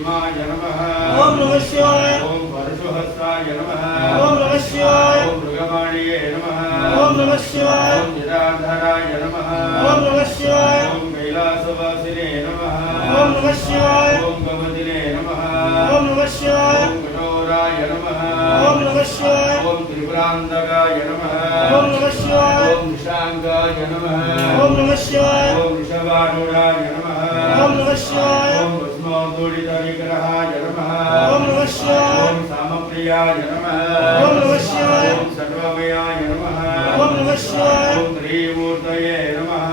భీమాయ నమః ఓం నమ శివాయ ఓం పరశుహస్తాయ నమః ఓం నమ శివాయ ఓం మృగవాణియే నమః ఓం నమ శివాయ ఓం నిరాధరాయ నమః ఓం నమ శివాయ ఓం కైలాసవాసినే నమః ఓం నమ శివాయ ఓం గమదినే నమః ఓం నమ శివాయ ఓం కఠోరాయ నమః ఓం నమ శివాయ ఓం త్రిపురాంతకాయ నమః ఓం నమ శివాయ ఓం నిశాంగాయ నమః ఓం నమ శివాయ ఓం వృషభానుడాయ నమః ఓం నమ శివాయ ఓం భస్మోదూడిత విగ్రహాయ నమః ఓం నమ శివాయ ఓం సామప్రియాయ నమః ఓం నమ శివాయ ఓం సర్వమయాయ నమః ఓం నమ శివాయ ఓం త్రిమూర్తయే నమః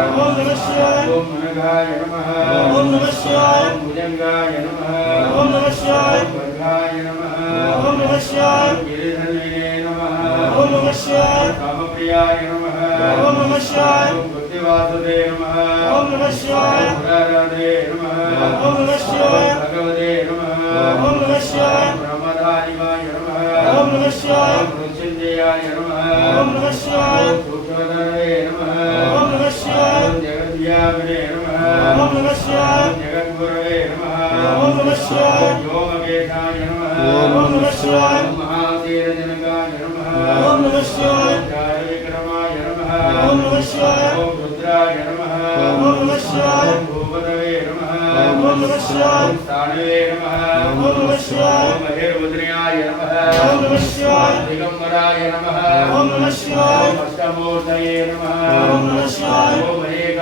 ఓం నమ శివాయ ఓం మనగాయ నమః ఓం నమ శివాయ ఓం భుజంగాయ నమః ఓం నమ శివాయ ఓం వర్గాయ నమః ఓం నమ శివాయ ఓం గిరిధన్వినే నమః ఓం నమ శివాయ కామప్రియాయ నమః ఓం నమ శివాయ ఓం భక్తివాసుదే నమః ఓం నమ శివాయ మురారాధే నమః ఓం నమ శివాయ భగవతే నమః ఓం నమ శివాయ బ్రహ్మధారివాయ నమః ఓం నమ శివాయ జగద్వ్యాపినే నమః ఓం నమ శివాయ ఓం జగద్గురవే నమః ఓం నమ శివాయ ఓం యోమకేశాయ నమః ఓం నమ శివాయ ఓం మహాశీలజనకాయ నమః ఓం నమ శివాయ ధ్యాయ విక్రమాయ నమః ఓం నమ శివాయ ఓం రుద్రాయ నమః ఓం నమ శివాయ ఓం భూపతవే నమః ఓం నమ శివాయ ఓం స్థాణవే నమః ఓం నమ శివాయ ఓం మహిర్ముద్రయాయ నమః ఓం నమ శివాయ దిగంబరాయ నమః ఓం నమ శివాయ ఓం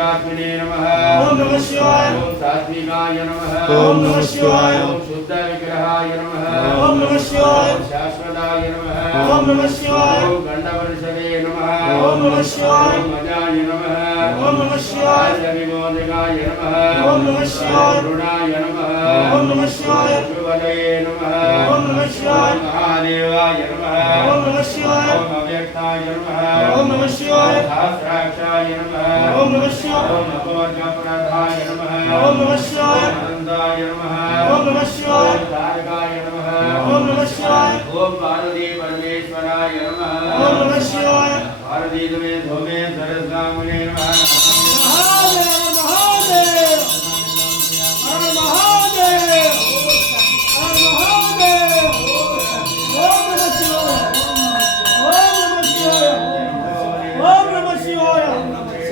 అష్టమూర్తయే నమః ఓం నమ శివాయ ఓం ఏకాత్మినే నమః ఓం నమ శివాయ ఓం సాత్వికాయ నమః ఓం నమ శివాయ ఓం శుద్ధ విగ్రహాయ నమః ఓం నమ శివాయ ఓం శాశ్వతాయ నమః ఓం నమ శివాయ ఓం గండవర్షవే నమః ఓం నమ శివాయ ఓం మజాయ నమః ఓం నమ శివాయ విమోదకాయ నమః ఓం నమ శివాయ కరుణాయ నమః ఓం నమ శివాయ శుభదయే నమః ఓం నమ శివాయ మహాదేవాయ నమః ఓం నమ శివాయ ఓం అవ్యక్తాయ నమః. ఓం నమ శివాయ. సహస్రాక్షాయ నమః. ఓం నమ శివాయ. ఓం అపవర్గప్రదాయ నమః. ఓం నమ శివాయ. అనంతాయ నమః. ఓం నమ శివాయ. ఓం తారకాయ నమః. ఓం నమ శివాయ. ఓం పార్వతీ పరమేశ్వరాయ నమః.